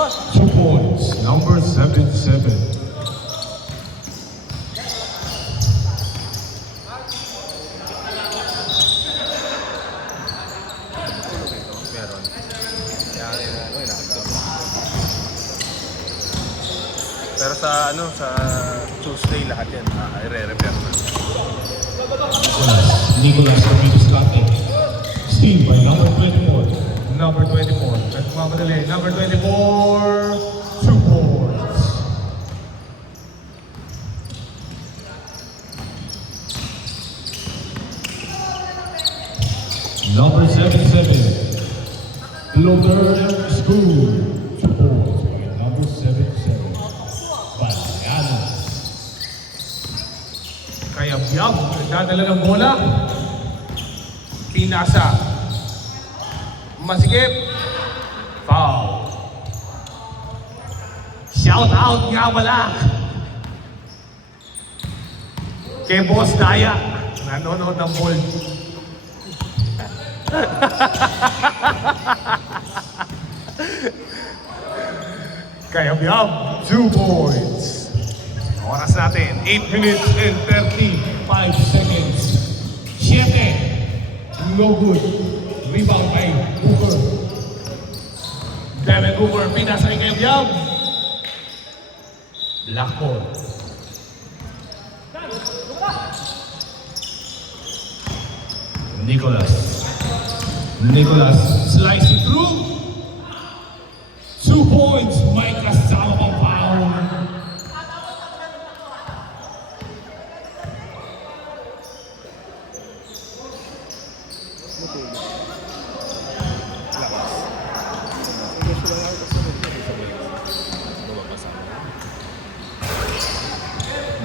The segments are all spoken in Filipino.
2 points, number 77. Meron. Pero sa Tuesday lahat yan, i-re-repair na. Nicolas Scotty. Steal by number 24. Number 24. Nagmamadali. Number 24. 2 points. Number 77. Lothar School. 2 points by number 77. Bananas. Kaya Biab, nagdadala ng bola. Pinasa. Masigip. Foul. Shout out nga wala. Kay Boss Daya. Nanonood ng ball. Kaya Biab, 2 points. Oras natin, 8 minutes and 35 seconds. 7. No good. Rebound by Booker. Devin Booker, pinasa kay Biab. Black ball. Nicolas slice it through. 2 points. May kasama pang foul.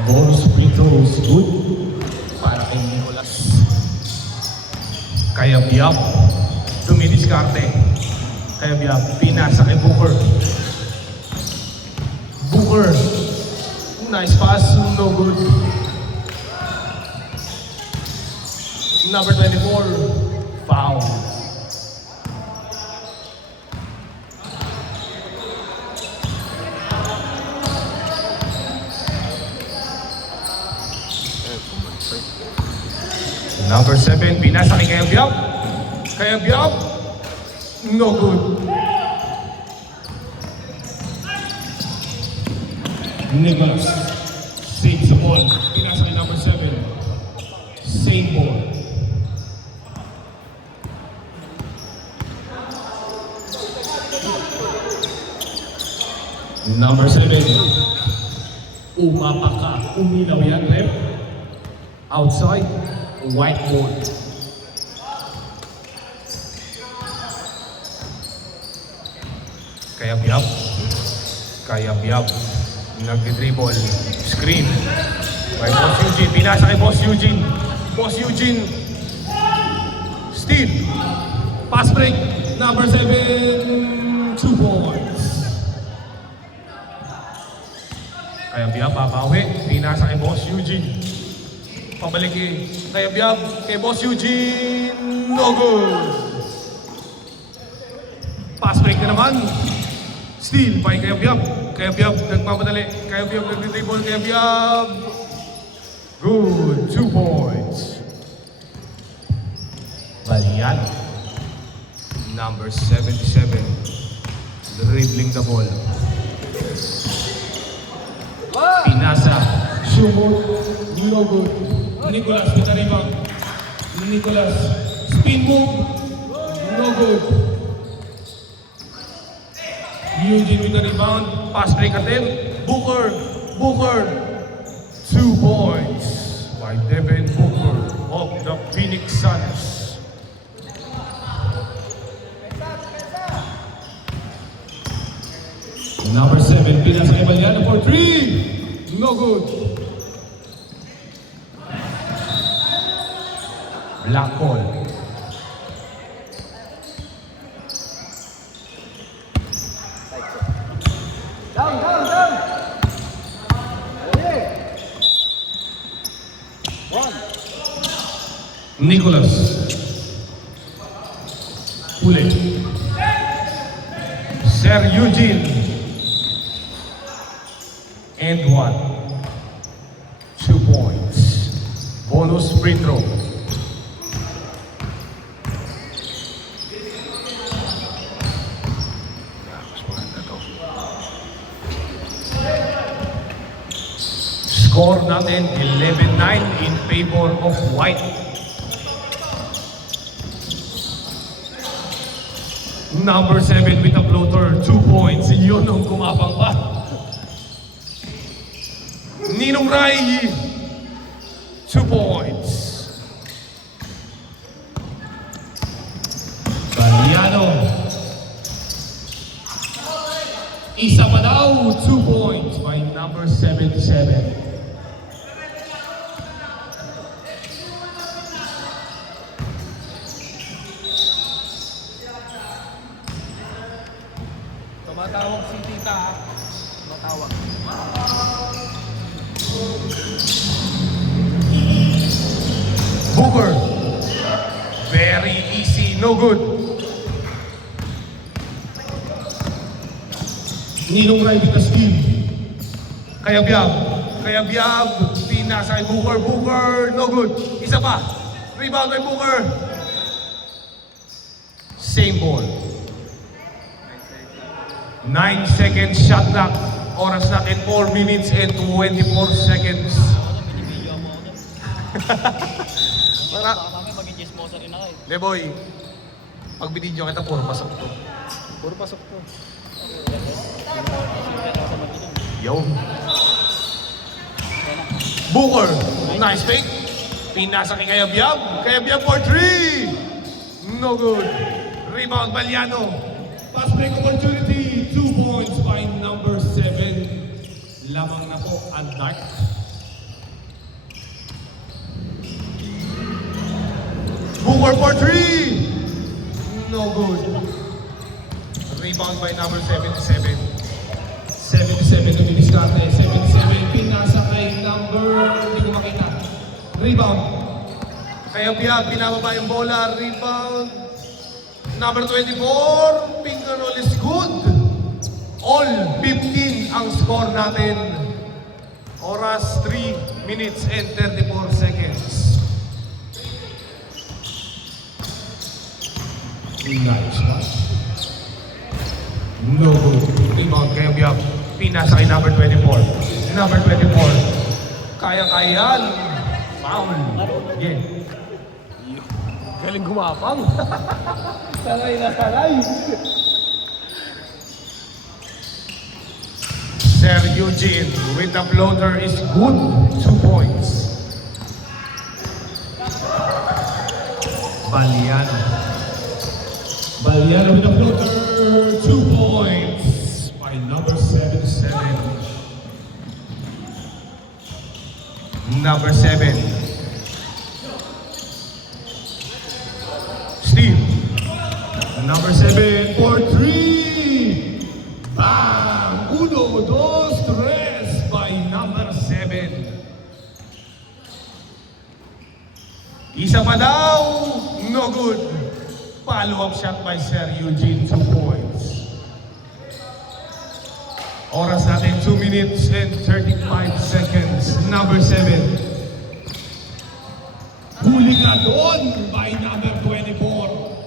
Bonus free throws. Good. Para kay Nicolas. Kaya Biab, dumidiskarte. Kaya Biab, pinasa kay Booker. Booker. Nice pass, no good. Number 24, foul. Number 7, pinasa kay Kaya Biab. Kaya Biab, no good. Nicolas saves the ball. Pinasa kay number 7. Same ball. Number 7. Umapa ka. Umilaw yan, rep. Outside. White ball. Kaya Biab. Kaya Biab. Nag-dribble. Screen. By Boss Eugene. Pinasa kay Boss Eugene. Boss Eugene. Steal. Pass break. Number 7. 2 points. Kaya Biab, babawi. Pinasa kay Boss Eugene. Pabalik kay Biab. Kay Boss Eugene. No good. Pass break na naman. Steal by Kaya Biab. Kaya Biab, nagmamadali. Kaya Biab, nag-dribble. Kaya Biab. Good. 2 points. Balian. Number 77. Dribbling the ball. Pinasa. Shumot. No good. Nicolas with the rebound. Nicolas. Spin move. No good. Eugene with the rebound. Pass break attempt. Booker. Booker. 2 points by Devin Booker of the Phoenix Suns. Number 7, pinasa kay Baliano for 3. No good. Black ball. Nicolas. Pulit. Sir Eugene. and 1. 2 points. Bonus free throw. Score natin 11-9 in favor of White. Number 7 with a floater, 2 points. Yun ang kumapang pa. Ninong Rai, 2 points. Baliano. Isa pa daw, 2 points by number 77. Tumatawag si Tita. Tumatawag. Booker. Very easy, no good. Ninong Rai with a steal. Kaya Biab, pinasa kay Booker, no good. Isa pa, rebound kay Booker. Same ball. 9 seconds shot clock. Oras natin 4 minutes and 24 seconds. Para, Kami maging chismosa rin ako eh. Leboy, pag binidyo kita, puro pasok to. Puro pasok to. Yo. Booker, nice fake. Pinasa kay Kaya Biab for 3. No good. Rebound, Baliano. Fast break opportunity, 2 points by number 7. Lamang na po ang dark. Booker for 3. No good. Rebound by number 77. 77 dumidiskarte. 77 pinasa kay number, hindi ko makita. Rebound. Kaya Biab, pinababa yung bola. Rebound. Number 24, finger roll is good. All 15 ang score natin. Oras 3 minutes and 34 seconds. Nice one. No good. Rebound kay Biab. Pinasa kay number 24. Number 24. Kaya-kaya. Foul. Yeah. Galing gumapang. Sanay na sanay. Sir Eugene with the floater is good. 2 points. Baliano. Baliano with a floater, 2 points by number 77. Number 7. Steve. Number 7 for 3. Bang! 1, 2, 3 by number 7. Isa pa daw. No good. Follow-up shot by Sir Eugene, 2 points. Oras natin 2 minutes and 35 seconds. Number 7. Huli ka doon by number 24.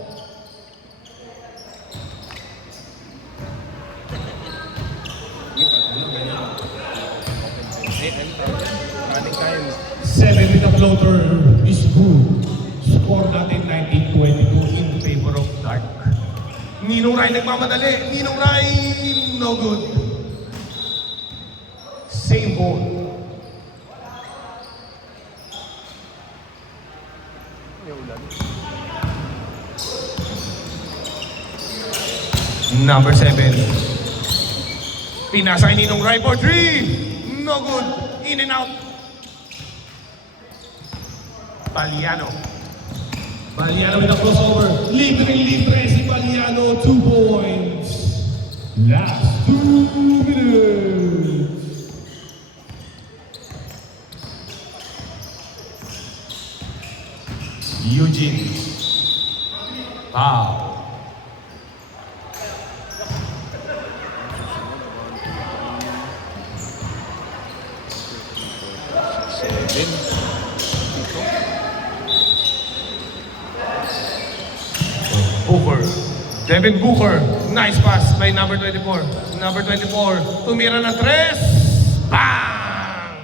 Running time. 7 with a floater is good. Score natin 19-22 in favor of Dark. Ninong Rai nagmamadali. Ninong Rai, no good. Same ball. Number 7. Pinasa kay Ninong Rai for 3. No good. In and out. Baliano. Baliano with a crossover. Libre si Baliano, 2 points. Last 2 minutes. Eugene. Foul. Booker. Devin Booker. Nice pass by number 24. Number 24. Tumira ng 3. Bang!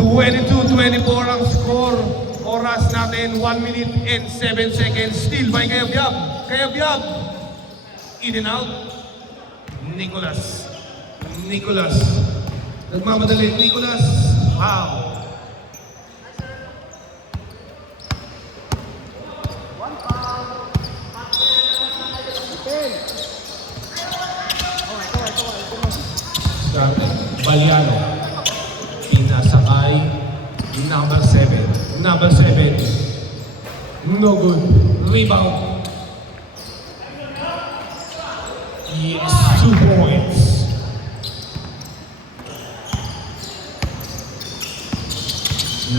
22-24 ang score. Oras natin 1 minute and 7 seconds. Still by Kayabyab. Kayabyab. In and out. Nicolas. Nicolas. Nagmamadali. Nicolas. Wow. Baliano. Pinasakay. Number 7. Number 7. No good. Rebound. Yes, 2 points.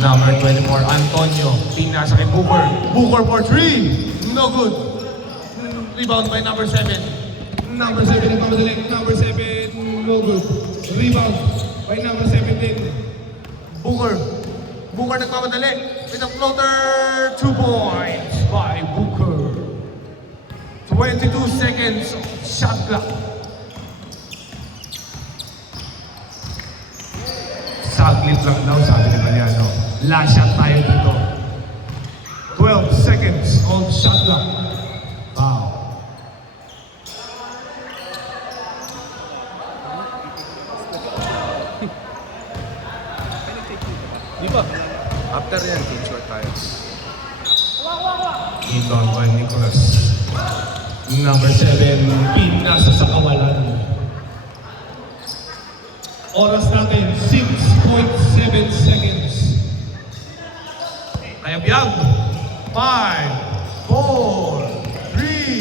Number 24, Antonio. Pinasa kay Booker. Booker for 3. No good. Rebound by number 7. Number 7 nagmamadali. Number 7. No good. Rebound by number 17. Booker. Booker nagmamadali. With a floater. 2 points by Booker. 22 seconds shot clock. Saglit lang daw, sabi ni Baliano. Last shot tayo dito. 12 seconds of shot clock. Wow. Di ba? After yan, team short tayo. Rebound by Nicolas. Number 7. Pinasa sa kawalan. Oras natin, 6.7 seconds. Kayabyab. 5, 4, 3,